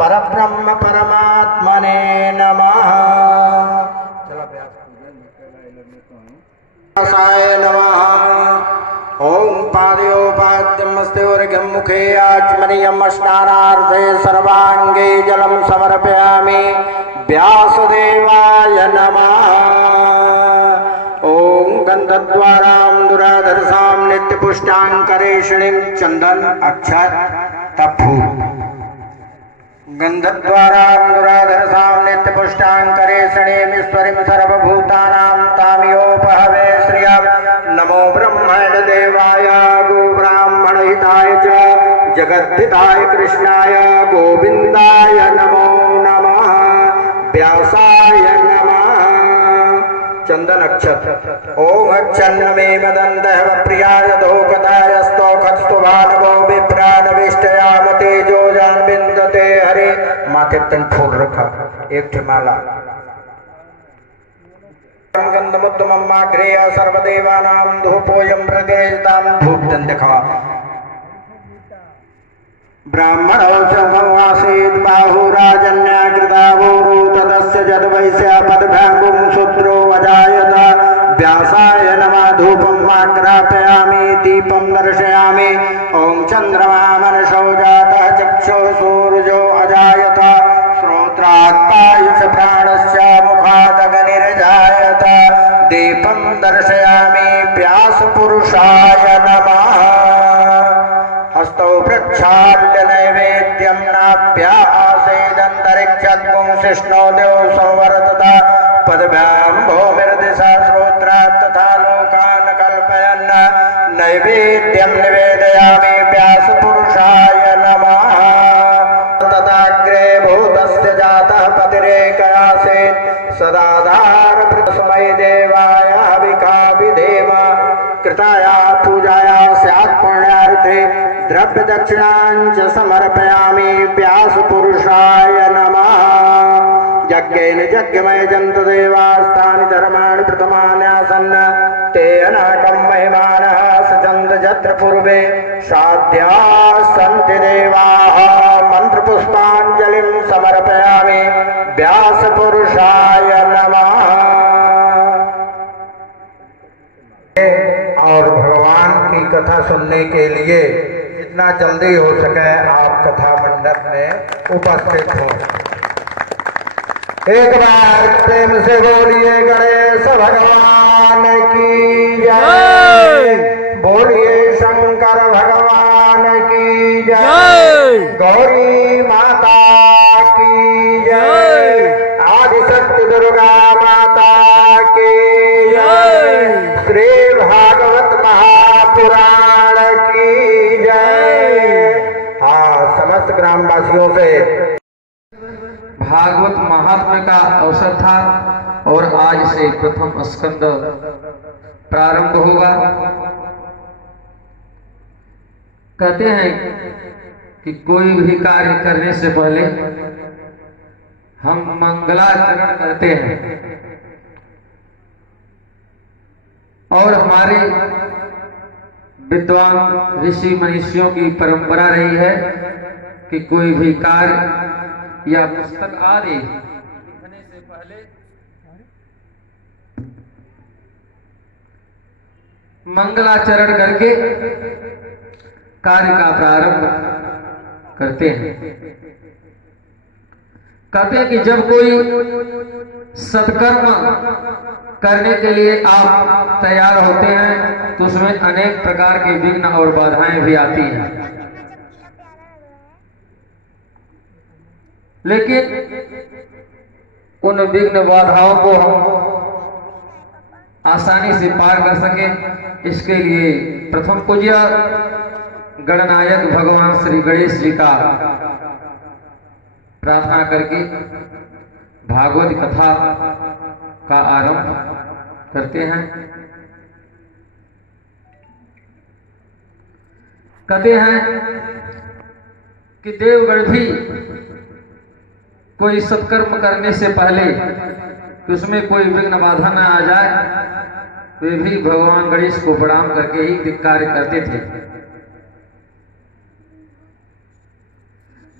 परब्रह्म परमात्मने नमः। नमः। ओम पादयोपाद्यमस्ते मुखे आचमनीयम स्नानार्थे सर्वांगे जलम समर्पयामि। व्यासदेवाय नमः। ओम गंधद्वारां दुराधरसां नित्यपुष्टांकरेषिणीं चंदन अक्षत तपू गंधद्वारां दुराधरसां नित्यपुष्टांकरेषिणीमीश्वरीं सर्वभूतानां तामियोपहवे श्रिया। नमो ब्रह्मण देवाय गो ब्राह्मण हिताय च जगद्धिताय कृष्णाय गोविंदाय नमो नमः। व्यासाय नमः। चंदन अक्षत। ओम अच्छन्नमे मदन्तः प्रियाय धोकताय स्तोखस्तु भानवो विप्राणविष्टयाम तेजो जानबिंदते हरे। माथे तन फूल रखा एक ठिमाला गंधमुत्तममाग्रेय सर्वदेवानां धूपोऽयं प्रदेशतां धूप दन दिखा। ब्राह्मणो संवासीत् बाहुराजन्याकृतावोरो तदस्य जद्वैस्य पदभ्याङ्गुं शूद्रो अजायत। व्यासाय नमः। धूपम् आग्रापयामि दीपं दर्शयामि। ॐ चन्द्रमा मनसो जातः चक्षुः सूर्यो अजायत। श्रोत्रात्पायुष प्राणस्य मुखादग्निर्जायत। दीपं दर्शयामि। व्यासपुरुषाय नमः। हस्तौ प्रक्षाल्य नैवेद्यं नाभ्यासेदन्तरिक्षगुं शिष्णो देव संवर्धत। पदभ्यां भूमिर्दिशा श्रोत्रात् तथा लोकान् कल्पयन् नैवेद्यं निवेदयामि। व्यासपुरुषाय नमः। तदाग्रे भूतस्य जातः पतिरेकयासेत् सदाधारप्रतस्मै देवाय हविका विधेम। कृताया पूजाया स्यात् पुण्यार्थे द्रव्य दक्षिणाञ्च समर्पयामि। व्यासपुरुषाय नमः। यज्ञेन यज्ञमय जन्तु देवास्तानि धर्माणि प्रथमानि आसन् ते अनाकं महिमानः सचन्द यत्र पूर्वे साध्याः सन्ति देवाः। मन्त्रपुष्पाञ्जलिं समर्पयामि। व्यासपुरुषाय नमः। और भगवान की कथा सुनने के लिए जितना जल्दी हो सके आप कथा मंडप में उपस्थित हो। एक बार प्रेम से बोलिए गणेश भगवान की जय। बोलिए शंकर भगवान की जय। गौरी माता की जय। आदिशक्ति दुर्गा माता की जय। श्री भागवत महापुराण की जय। हाँ, समस्त ग्रामवासियों से भागवत महात्म्य का अवसर था और आज से प्रथम स्कंद प्रारंभ होगा। कहते हैं कि कोई भी कार्य करने से पहले हम मंगलाचरण करते हैं और हमारे विद्वान ऋषि मनीषियों की परंपरा रही है कि कोई भी कार्य या पुस्तक आदि लिखने से पहले मंगलाचरण करके कार्य का प्रारंभ करते हैं। कहते हैं कि जब कोई सत्कर्म करने के लिए आप तैयार होते हैं तो उसमें अनेक प्रकार के विघ्न और बाधाएं भी आती हैं, लेकिन उन विघ्न बाधाओं को हम आसानी से पार कर सके इसके लिए प्रथम पूज्य गणनायक भगवान श्री गणेश जी का प्रार्थना करके भागवत कथा का आरंभ करते हैं। कहते हैं कि देवगण भी कोई सत्कर्म करने से पहले कि उसमें कोई विघ्न बाधा न आ जाए वे भी भगवान गणेश को प्रणाम करके ही कार्य करते थे।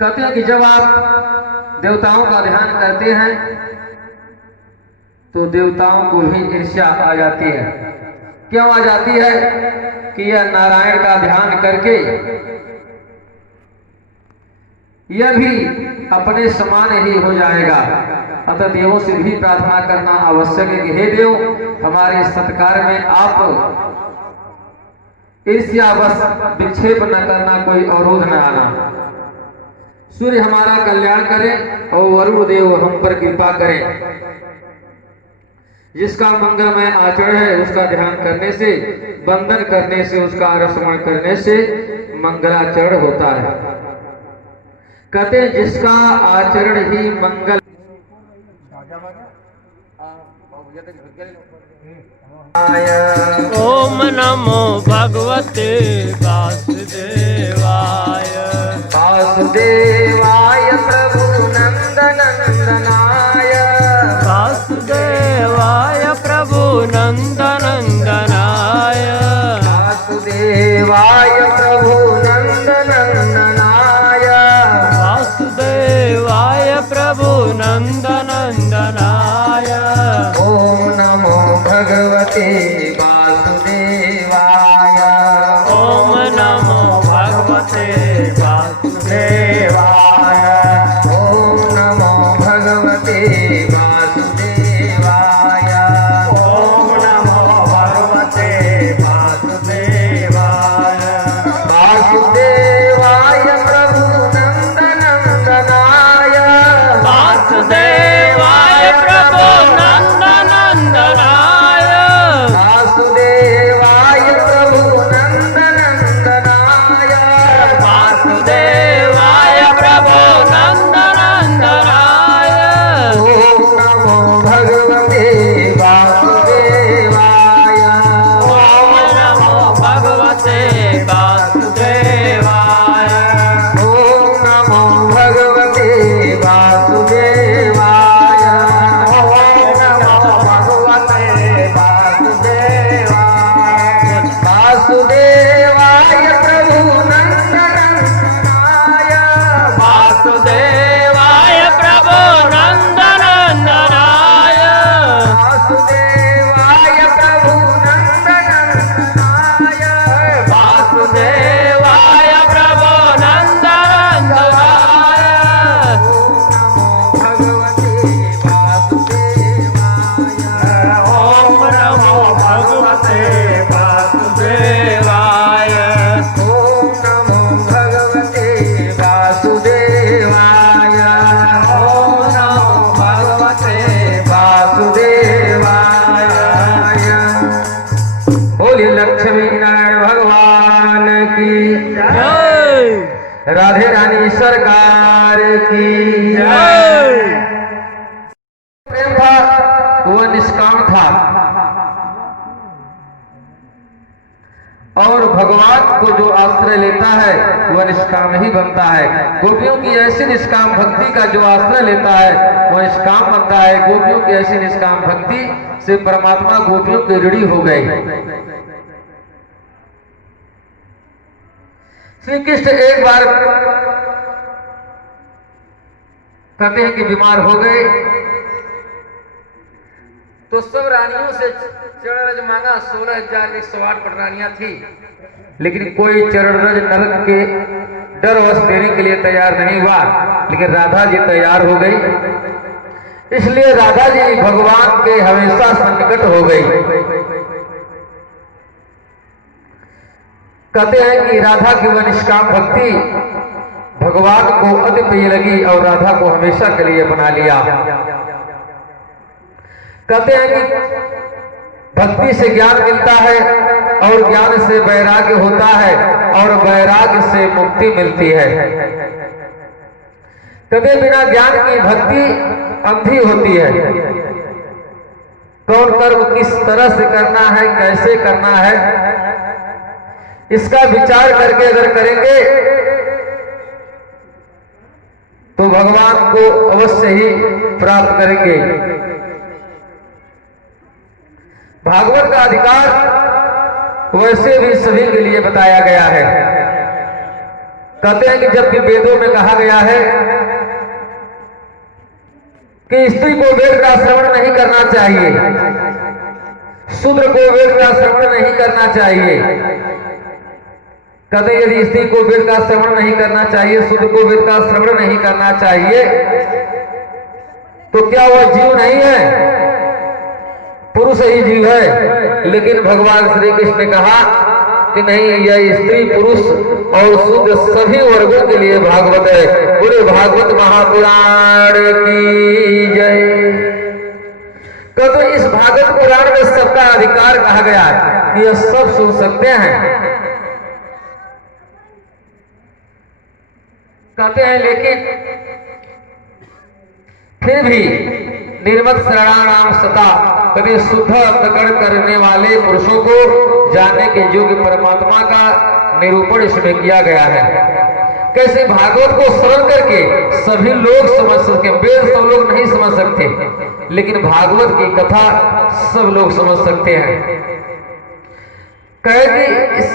कहते हैं कि जब आप देवताओं का ध्यान करते हैं तो देवताओं को भी ईर्ष्या आ जाती है। क्यों आ जाती है? कि यह नारायण का ध्यान करके यह भी अपने समान ही हो जाएगा। अतः देवों से भी प्रार्थना करना आवश्यक है कि हे देव, हमारे सत्कार में आप ईर्ष्यावश विक्षेप न करना, कोई अवरोध न आना। सूर्य हमारा कल्याण करे और वरुण देव हम पर कृपा करें। जिसका मंगलमय आचरण है उसका ध्यान करने से, वंदन करने से, उसका रसमण करने से मंगलाचरण होता है। कहते हैं जिसका आचरण ही मंगल। ओम नमो भगवते वासुदेवाय। वासुदेवाय प्रभु नंदनंदनाय। वासुदेवाय प्रभु नंदनंदनाय। वासुदेवाय प्रभु नंदनंदनाय। वासुदेवाय प्रभु नंदनंदनाय। ओम नमो भगवते वासुदेवाय। ओम नमो भगवते वासुदेवाय। ओम नमो भगवते वासुदेवाय। ओम नमो भगवते वासुदेवाय। वासुदेवाय प्रभु नंदनंदनाय। वासुदेवाय प्रभु नंदनंदनाय। वासुदेवाय प्रभु नंदनंदनाय। वासुदेवाय प्रभु नंदनंदनाय। ओम नमो भगवते वासुदेवाय। ओम नमो भगवते वासुदेवाय। ओम नमो भगवते वासुदेवाय। ओम नमो भगवते वासुदेवाय। वासुदेवाय प्रभु नंदनंदनाय। वासुदेवाय प्रभु नंदनंदनाय। वासुदेवाय प्रभु नंदनंदनाय। वासुदेवाय प्रभु नंदनंदनाय। ओम नमो भगवते वासुदेवाय। ओम नमो भगवते वासुदेवाय। ओम नमो भगवते वासुदेवाय। ओम नमो भगवते वासुदेवाय। बोलिए लक्ष्मी नारायण भगवान की जय राधे रानी सरकार की जय। प्रेम था वह निष्काम था और भगवान को जो आश्रय लेता है वह निष्काम ही बनता है। गोपियों की ऐसी निष्काम भक्ति का जो आश्रय लेता है वह निष्काम बनता है। गोपियों की ऐसी निष्काम भक्ति से परमात्मा गोपियों की ऋणी हो गए। श्री कृष्ण एक बार कहते हैं कि बीमार हो गए तो सब रानियों से चरणरज मांगा। 16,108 पटरानियां थी, लेकिन कोई चरणरज नरक के डर वश देने के लिए तैयार नहीं हुआ। लेकिन राधा जी तैयार हो गई, इसलिए राधा जी भगवान के हमेशा सन्निकट हो गई। कहते हैं कि राधा की वह निष्काम भक्ति भगवान को अति प्रिय लगी और राधा को हमेशा के लिए बना लिया। कहते हैं कि भक्ति से ज्ञान मिलता है और ज्ञान से वैराग्य होता है और वैराग्य से मुक्ति मिलती है। कभी बिना ज्ञान की भक्ति अंधी होती है। कौन कर्म किस तरह से करना है, कैसे करना है, इसका विचार करके अगर करेंगे तो भगवान को अवश्य ही प्राप्त करेंगे। भागवत का अधिकार वैसे भी सभी के लिए बताया गया है। कहते हैं कि जबकि वेदों में कहा गया है कि स्त्री को वेद का श्रवण नहीं करना चाहिए, शूद्र को वेद का श्रवण नहीं करना चाहिए। कहते यदि स्त्री को वेद का श्रवण नहीं करना चाहिए, शूद्र को वेद का श्रवण नहीं करना चाहिए, तो क्या वह जीव नहीं है? पुरुष ही जीव है। लेकिन भगवान श्री कृष्ण ने कहा कि नहीं, यह स्त्री पुरुष और शुद्ध सभी वर्गों के लिए भागवत है। पूरे भागवत महापुराण की जय। तो इस भागवत पुराण में सबका अधिकार कहा गया है कि यह सब सुन सकते हैं। कहते हैं लेकिन फिर भी निर्मत शरणानाम सता, कभी शुद्ध अंतकरण करने वाले पुरुषों को जानने के योग्य परमात्मा का निरूपण इसमें किया गया है। कैसे भागवत को श्रवण करके सभी लोग समझ सके। वेद सब लोग नहीं समझ सकते, लेकिन भागवत की कथा सब लोग समझ सकते हैं। कहे कि इस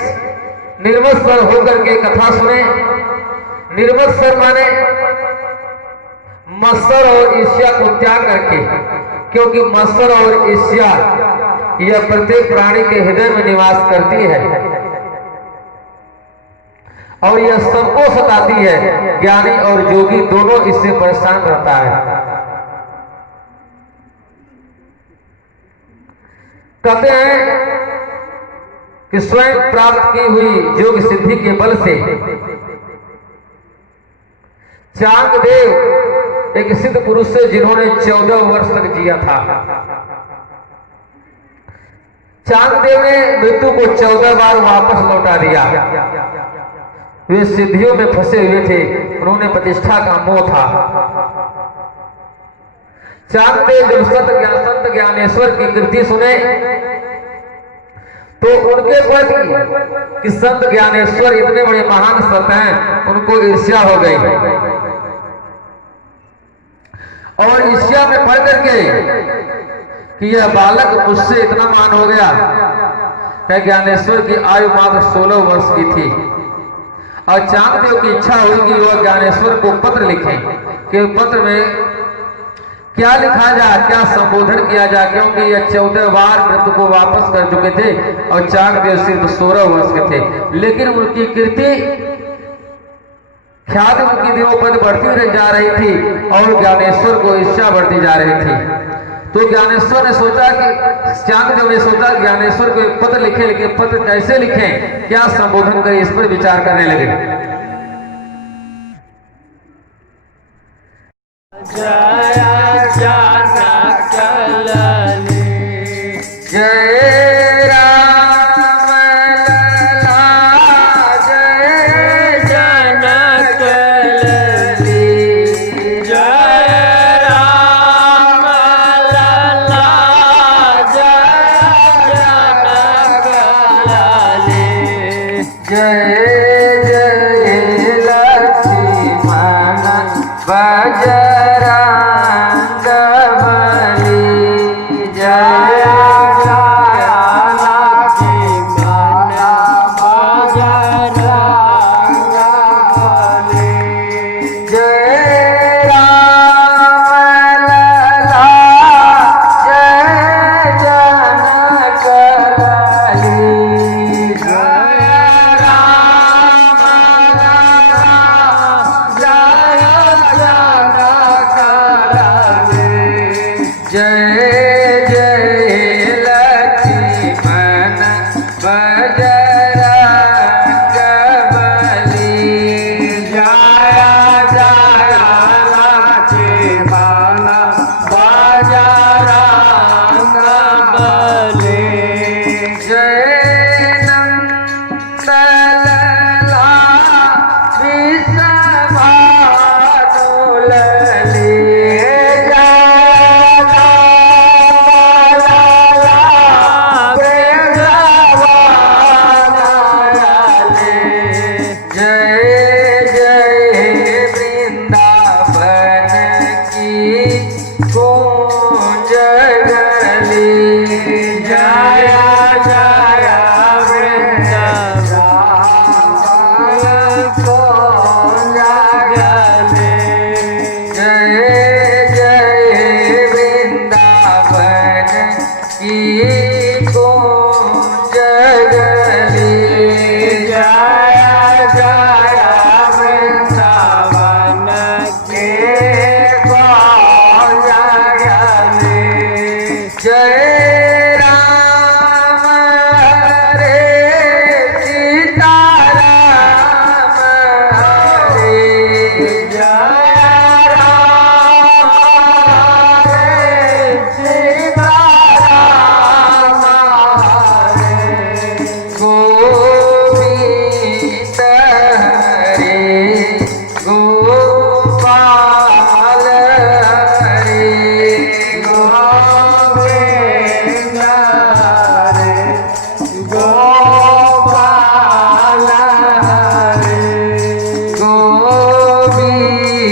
निर्मत सर होकर के कथा सुने। निर्मत सर माने मत्सर और ईर्ष्या को त्याग करके, क्योंकि मत्सर और ईर्ष्या यह प्रत्येक प्राणी के हृदय में निवास करती है और यह सबको सताती है। ज्ञानी और योगी दोनों इससे परेशान रहता है। कहते हैं कि स्वयं प्राप्त की हुई योग सिद्धि के बल से चांगदेव एक सिद्ध पुरुष से, जिन्होंने 14 वर्ष तक जिया था। चांगदेव ने मृत्यु को 14 बार वापस लौटा दिया। वे सिद्धियों में फंसे हुए थे, उन्होंने प्रतिष्ठा का मोह था। चांगदेव जब संत ज्ञानेश्वर की कृति सुने तो उनके प्रति कि संत ज्ञानेश्वर इतने बड़े महान संत हैं, उनको ईर्ष्या हो गई और ईर्ष्या में पड़ करके कि यह बालक मुझसे इतना महान हो गया है। ज्ञानेश्वर की आयु मात्र 16 वर्ष की थी और चांगदेव की इच्छा हुई कि वह ज्ञानेश्वर को पत्र लिखें कि पत्र में क्या लिखा जाए, क्या संबोधन किया जाए, क्योंकि यह 14 बार मृत्यु को वापस कर चुके थे और चांगदेव सिर्फ 16 वर्ष के थे। लेकिन उनकी कीर्ति ख्याति उनकी दिनों पर बढ़ती जा रही थी और ज्ञानेश्वर को ईर्ष्या बढ़ती जा रही थी। तो ज्ञानेश्वर ने सोचा कि चांगदेव ने सोचा ज्ञानेश्वर को एक पत्र लिखे, लेकिन पत्र कैसे लिखें, क्या संबोधन करें, इस पर विचार करने लगे। जय जनक लली, जय राम लला, जय जनक लली, जय राम लला, जय जनक लली, जय जय लक्ष्मण बजरंग बली, जय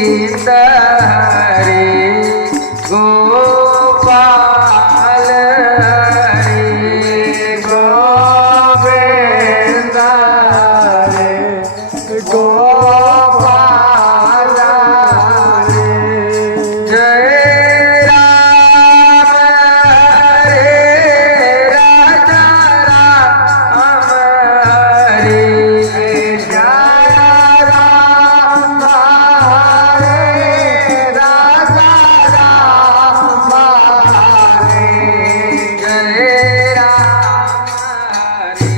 गोविंद हरे गोपाल हरे गोविंद हरे गोपाल हरे जय राम हरे राजा राम हरे जय राम हरे राजा राम हरे जय राम हरे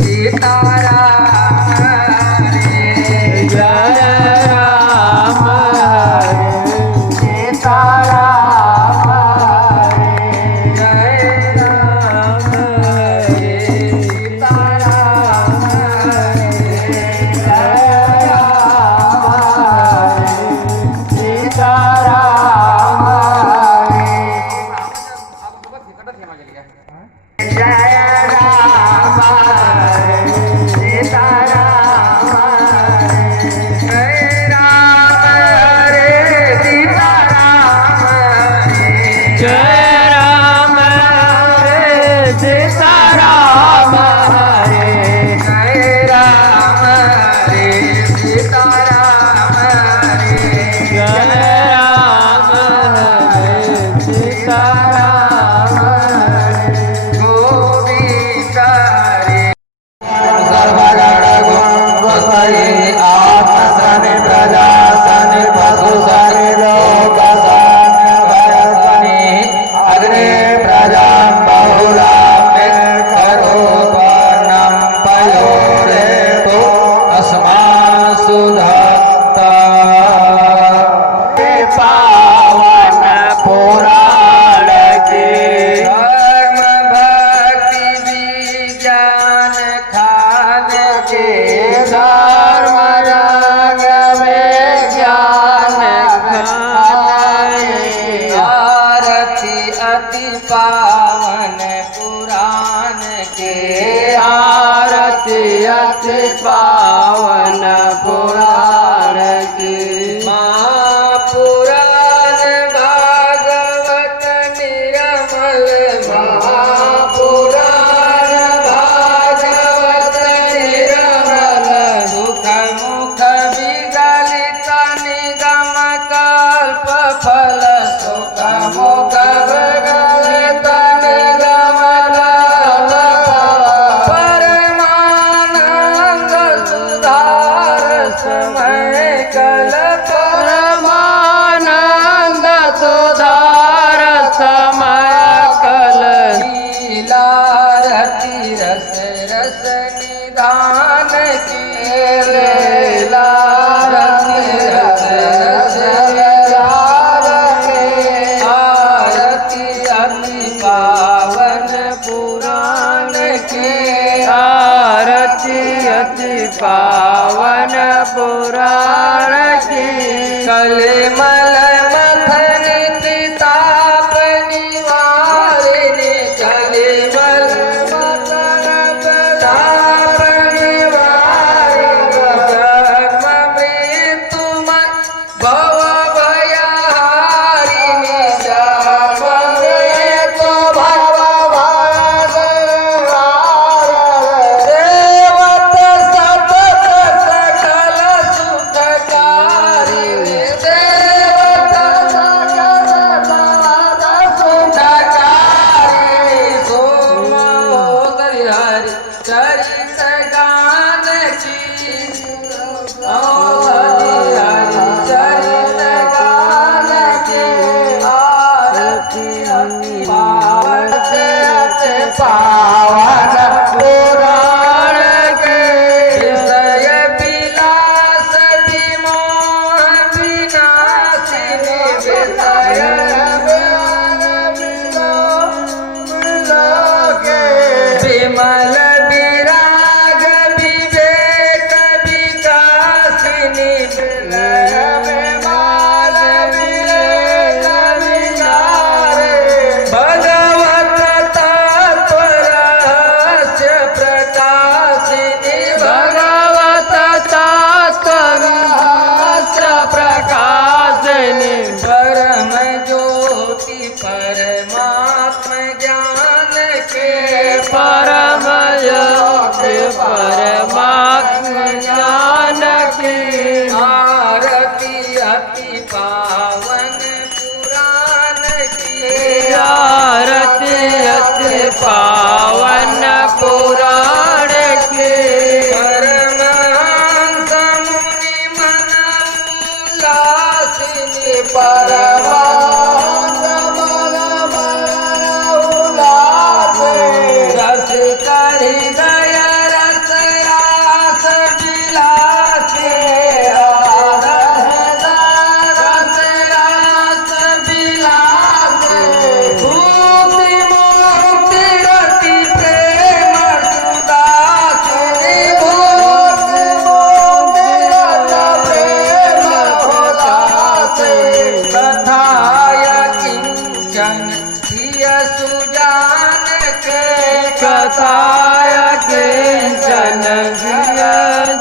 सीताराम हरे जय राम हरे सीताराम हरे जय राम हरे सीताराम हरे जय राम हरे सीताराम हरे जय राम हरे सीताराम हरे जय राम हरे सीताराम हरे जय राम हरे सीताराम हरे जय राम हरे सीताराम हरे जय राम हरे सीताराम हरे गोविंद हरे आत्मसनि प्रजासनि पशुसनि लोकसनि अग्नि प्रजां बहुलां करोपनं पयोरेतो अस्मासु धत्ता पावन पुराण की धर्म भक्ति विज्ञान खान के धर्म रंग में ज्ञान आरती अति पावन पुराण के आरती अति पावन पुराण की महापुराण भागवत निर्मल महापुराण भागवत निर्मल सुख मुख विगलित निगम कल्प फल सुख मुख विगलित निगम कल्प परमानंद सुधार समय कल्प परमानंद सुधार समय कल लीलारती रस रस निधान की लीलारती रस रस निधान की आरती अति पावन पुराण के आरती अति पावन पुराण की कलिमल मथन ताप निवारिणी कलिमल मथन ताप निवारिणी जन्म मृत्यु भव भयहारिणी जन्म मृत्यु भव देवत सतत सकल सुखकारिणी देवत सकल सुखकारिणी सोमोदय हरि चरित गान की हरि चरित विलासिनी परमानंद मन मन उल्लासे रस कर हृदय रस रास विलासे रस रास विलासे भूति मुक्ति रति प्रेम सुदासे भूति मुक्ति रति प्रेम होदासे कथाय किंचन प्रिय सुजान के कथाय किंचन प्रिय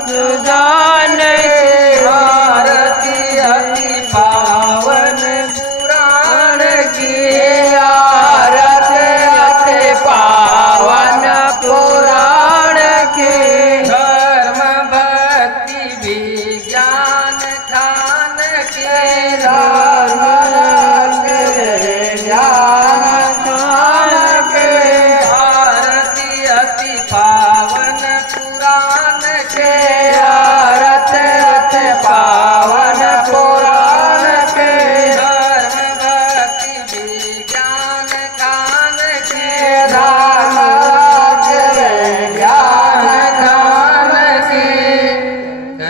सुजान के भारती अति पावन पुराण की आरती अति पावन पुराण की धर्म भक्ति विज्ञान ध्यान की